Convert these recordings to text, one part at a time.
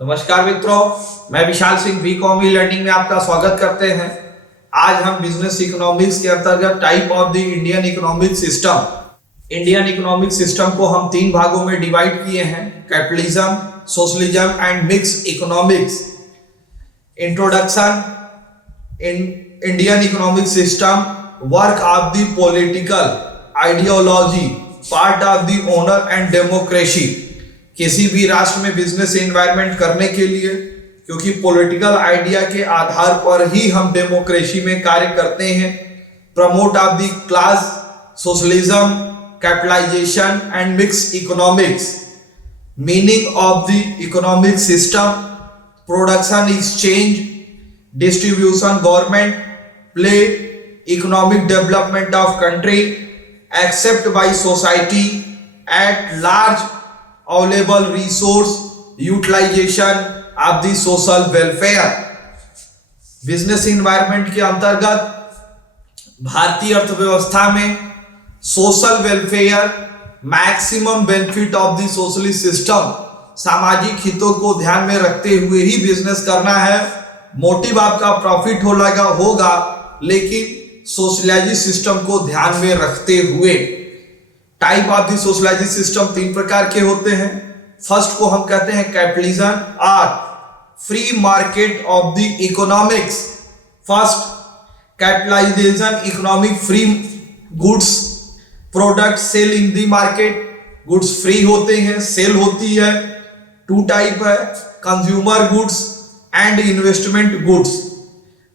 नमस्कार मित्रों, मैं विशाल सिंह वी.कॉम लर्निंग में आपका स्वागत करते हैं। आज हम बिजनेस इकोनॉमिक्स के अंतर्गत type of the Indian economic system को हम 3 भागों में डिवाइड किए हैं: capitalism, socialism and mix economics. Introduction. Indian economic system work of the political ideology, part of the owner and democracy. किसी भी राष्ट्र में बिजनेस एनवायरनमेंट करने के लिए, क्योंकि पॉलिटिकल आइडिया के आधार पर ही हम डेमोक्रेसी में कार्य करते हैं। Promote of the class socialism, capitalization and mix economics. Meaning of the economic system: production, exchange, distribution, government, play economic development of country, accept by society at large, available resource, utilization of the social welfare. Business environment के अंतर्गत भारतीय अर्थव्यवस्था में social welfare, maximum benefit of the socialist system, सामाजिक हितों को ध्यान में रखते हुए ही बिजनेस करना है। मोटिव आपका प्रॉफिट होगा, लेकिन सोशलाइज्ड सिस्टम को ध्यान में रखते हुए। Type of the socialised system 3 प्रकार के होते हैं। फर्स्ट को हम कहते हैं कैपिटलिज्म और free market of the economics. First, capitalization economic free goods product sale in the market. Goods free होते हैं, सेल होती है। 2 टाइप है, consumer goods and investment goods.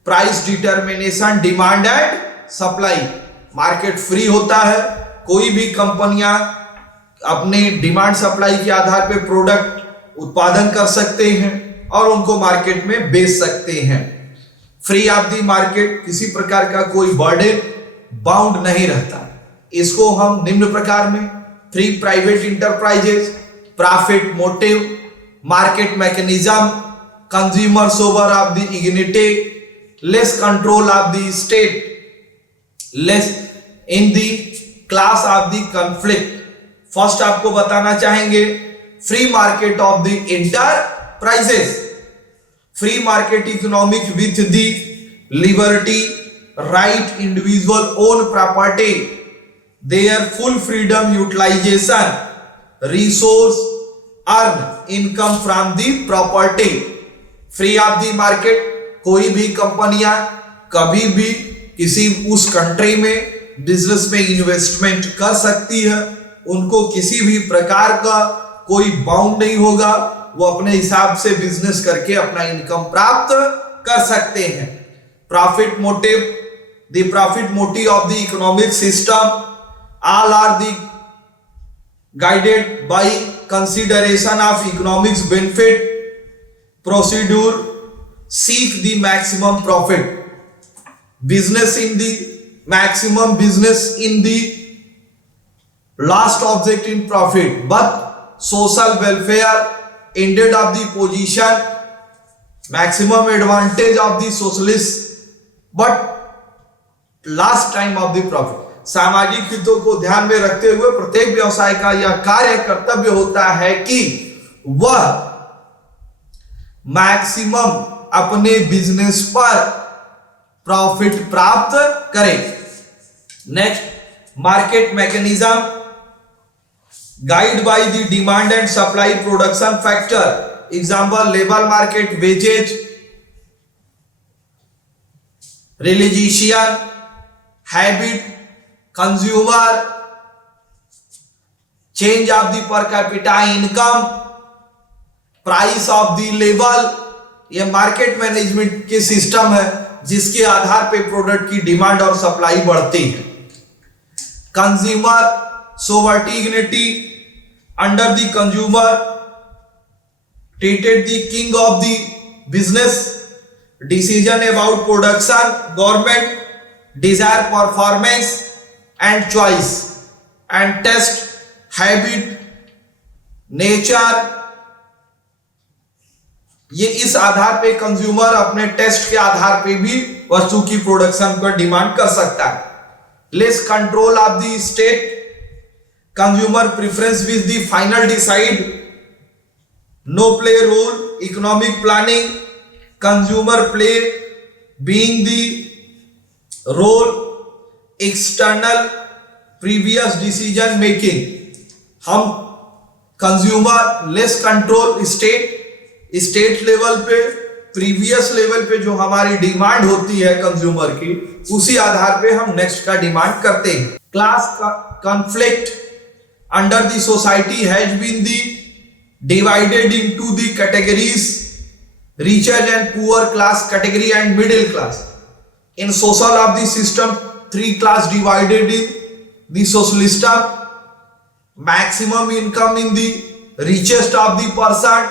Price determination, demand and supply. Market free होता है, कोई भी कंपनियां अपने डिमांड सप्लाई के आधार पर प्रोडक्ट उत्पादन कर सकते हैं और उनको मार्केट में बेच सकते हैं। फ्री ऑफ द मार्केट, किसी प्रकार का कोई बर्डन बाउंड नहीं रहता। इसको हम निम्न प्रकार में: free private enterprises, profit motive, market mechanism, consumer sover of the ignity, less control of the state, less in the class of the conflict. First आपको बताना चाहेंगे free market of the enterprises. Free market economic with the liberty, right individual own property, their full freedom utilization, resource, earn income from the property. Free of the market, कोई भी कंपनियां कभी भी किसी उस कंट्री में बिजनेस में investment कर सकती है। उनको किसी भी प्रकार का कोई बाउंड नहीं होगा, वो अपने हिसाब से बिजनेस करके अपना इनकम प्राप्त कर सकते हैं। Profit motive, the profit motive of the economic system, all are the guided by consideration of economics benefit, procedure, seek the maximum profit, business in the maximum, business in the last object in profit, but social welfare ended of the position, maximum advantage of the socialist, but last time of the profit। सामाजिक हितों को ध्यान में रखते हुए प्रत्येक व्यवसाय का यह कार्य कर्तव्य होता है कि वह मैक्सिमम अपने बिजनेस पर प्रॉफिट प्राप्त करें। Next, market mechanism, guide by the demand and supply production factor. Example, labour market, wages, religion, habit, consumer, change of the per capita income, price of the labour. यह market management के system है जिसके आधार पे product की demand और supply बढ़ती है। Consumer sovereignty, under the consumer treated the king of the business, decision about production, government, desire performance and choice, and taste, habit, nature. ये इस आधार पे कंज्यूमर अपने टेस्ट के आधार पे भी वस्तु की प्रोडक्शन पर डिमांड कर सकता है। Less control of the state, consumer preference with the final decide no play role, economic planning, consumer play being the role, external previous decision making, हम consumer less control, state level पे, previous level पे जो हमारी demand होती है consumer की, उसी आधार पे हम नेक्स्ट का डिमांड करते हैं। Class conflict under the society has been the divided into the categories richer and poor class category and middle class. In social of the system 3 class divided in the socialism, maximum income in the richest of the person,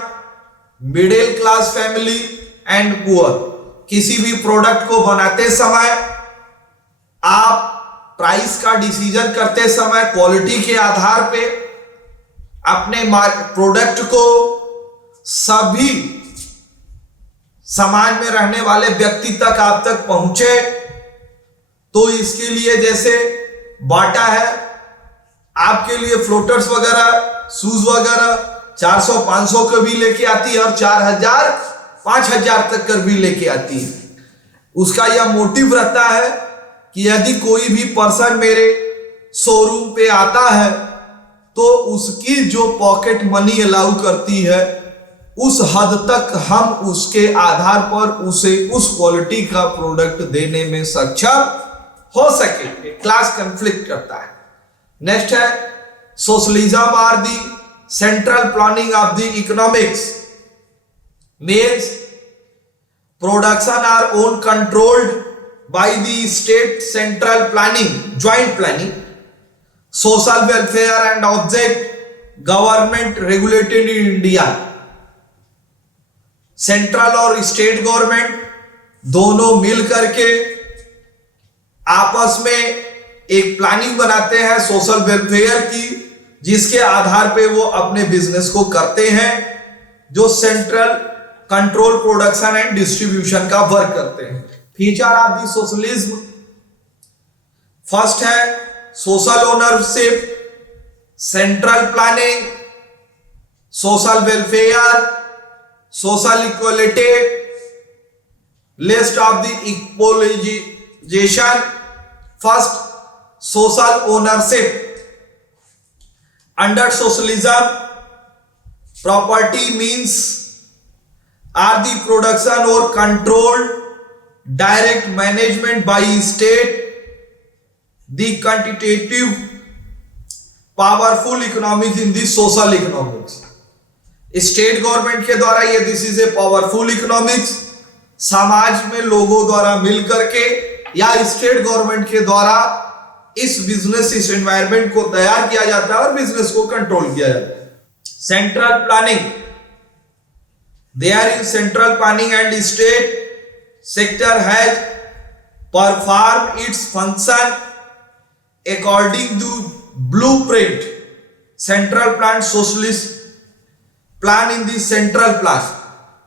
middle class family and poor। किसी भी product को बनाते समय आप price का decision करते समय quality के आधार पे अपने प्रोडक्ट को सभी समाज में रहने वाले व्यक्ति तक आप तक पहुंचे। तो इसके लिए जैसे बाटा है, आपके लिए फ्लोटर्स वगैरह, शूज वगैरह 400-500 का भी लेके आती है और 4000-5000 तक कर भी लेके आती है। उसका यह मोटिव रहता है कि यदि कोई भी पर्सन मेरे शोरूम पे आता है तो उसकी जो पॉकेट मनी अलाउ करती है उस हद तक हम उसके आधार पर उसे उस क्वालिटी का प्रोडक्ट देने में सक्षम हो सके। क्लास कॉन्फ्लिक्ट करता है। नेक्स्ट है socialism are the central planning of the economics, means production are own controlled by the state, central planning, joint planning, social welfare and object government regulated in India. Central और state government दोनों मिल करके आपस में एक planning बनाते हैं social welfare की, जिसके आधार पे वो अपने बिजनेस को करते हैं, जो central control production and distribution का वर्क करते हैं। Feature of the socialism, first है social ownership, central planning, social welfare, social equality, list of the equalization. First, social ownership. Under socialism, property means are the production और control direct management by state, the quantitative powerful economics in the social economics. State government के द्वारा ये this is a powerful economics, समाज में लोगों द्वारा मिलकर के या स्टेट गवर्नमेंट के द्वारा इस बिजनेस, इस एनवायरनमेंट को तैयार किया जाता है और बिजनेस को कंट्रोल किया जाता है। Central planning, there in central planning and state sector has perform its function according to blueprint. Central plan socialist plan in the central plan,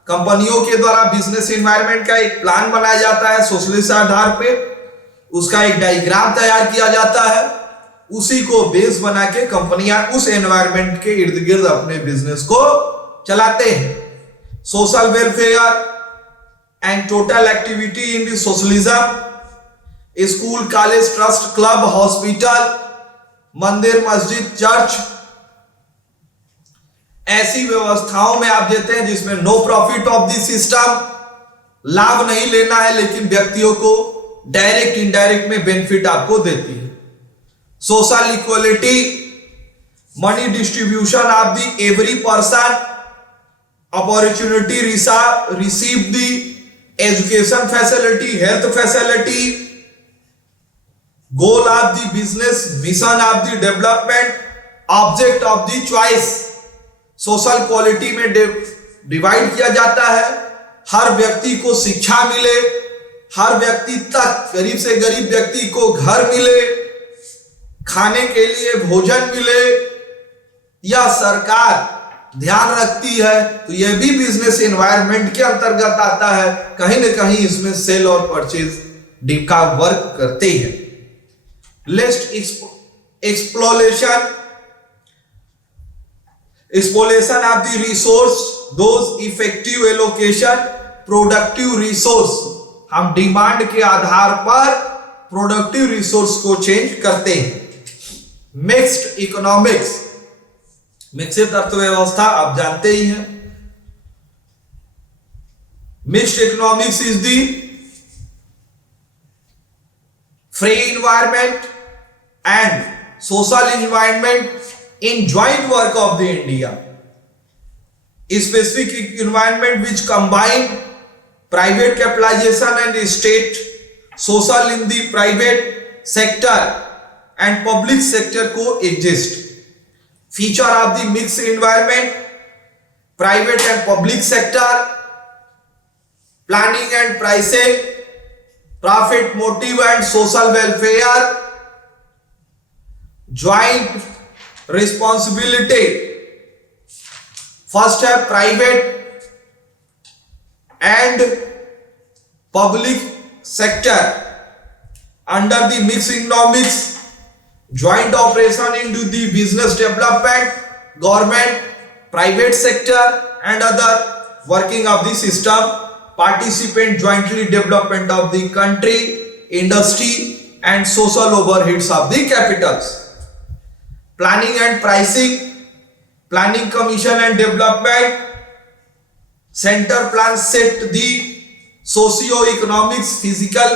कंपनियों के द्वारा बिजनेस एनवायरनमेंट का एक प्लान बनाया जाता है सोशलिस्ट आधार पे, उसका एक डायग्राम तैयार किया जाता है, उसी को बेस बना के कंपनियां उस एनवायरनमेंट के इर्द गिर्द अपने बिजनेस को चलाते हैं। Social welfare and total activity in the socialism, school, college, trust, club, hospital, मंदिर, मस्जिद, चर्च, ऐसी व्यवस्थाओं में आप देते हैं जिसमें no profit of the system, लाभ नहीं लेना है लेकिन व्यक्तियों को डायरेक्ट इनडायरेक्ट में बेनिफिट आपको देती है। Social equality, money distribution of the every person, opportunity receive the education facility, health facility, goal of the business, mission of the development, object of the choice. Social quality में divide किया जाता है, हर व्यक्ति को शिक्षा मिले, हर व्यक्ति तक, गरीब से गरीब व्यक्ति को घर मिले, खाने के लिए भोजन मिले, या सरकार ध्यान रखती है तो यह भी बिजनेस एनवायरनमेंट के अंतर्गत आता है, कहीं ना कहीं इसमें सेल और परचेज का वर्क करते हैं। List exploration, spoliation of the resource, those effective allocation, productive resource, हम डिमांड के आधार पर प्रोडक्टिव रिसोर्स को चेंज करते हैं। मिक्स्ड इकोनॉमिक्स, मिश्रित अर्थव्यवस्था आप जानते ही हैं। Mixed economics is the free environment and social environment in joint work of the India, a specific environment which combine private capitalization and state social in the private sector and public sector coexist. Feature of the mixed environment, private and public sector, planning and pricing, profit motive and social welfare, joint responsibility. First है private and public sector under the mixed economics, joint operation into the business development, government, private sector and other working of the system, participate jointly development of the country, industry and social overheads of the capitals. Planning and pricing, planning commission and development, center plan set the socio-economics, physical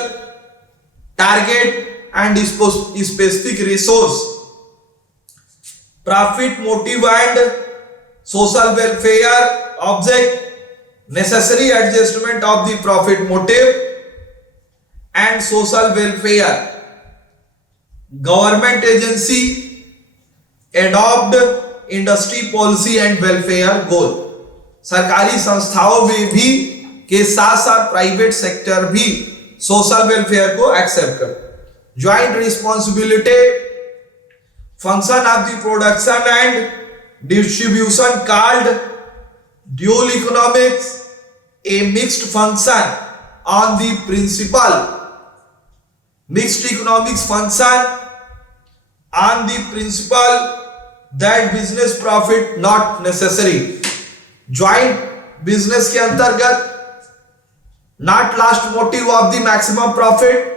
target and specific resource, profit motive and social welfare object, necessary adjustment of the profit motive and social welfare, government agency adopt industry policy and welfare goal, सरकारी संस्थाओं में भी के साथ साथ private sector भी social welfare को accept कर। Joint responsibility, function of the production and distribution called dual economics, a mixed function on the principle, mixed economics function on the principle that business profit not necessary, joint business के अंतर्गत not last motive of the maximum profit,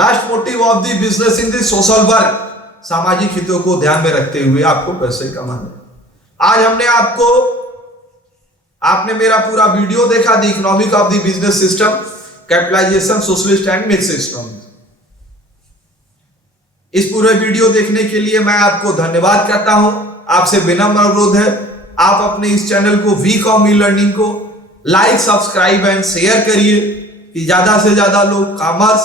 last motive of the business in the social work, सामाजिक हितों को ध्यान में रखते हुए आपको पैसे कमाने। आज हमने आपने मेरा पूरा वीडियो देखा, the economic of the business system, capitalization, socialist and mixed economics. इस पूरे वीडियो देखने के लिए मैं आपको धन्यवाद करता हूं। आपसे विनम्र अनुरोध है, आप अपने इस चैनल को वी.कॉम ई-लर्निंग को लाइक, सब्सक्राइब एंड शेयर करिए कि ज्यादा से ज्यादा लोग कॉमर्स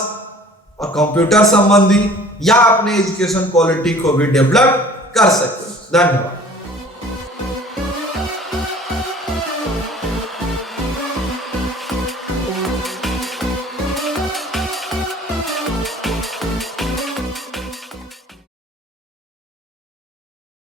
और कंप्यूटर संबंधी या अपने एजुकेशन क्वालिटी को भी डेवलप कर सके। धन्यवाद।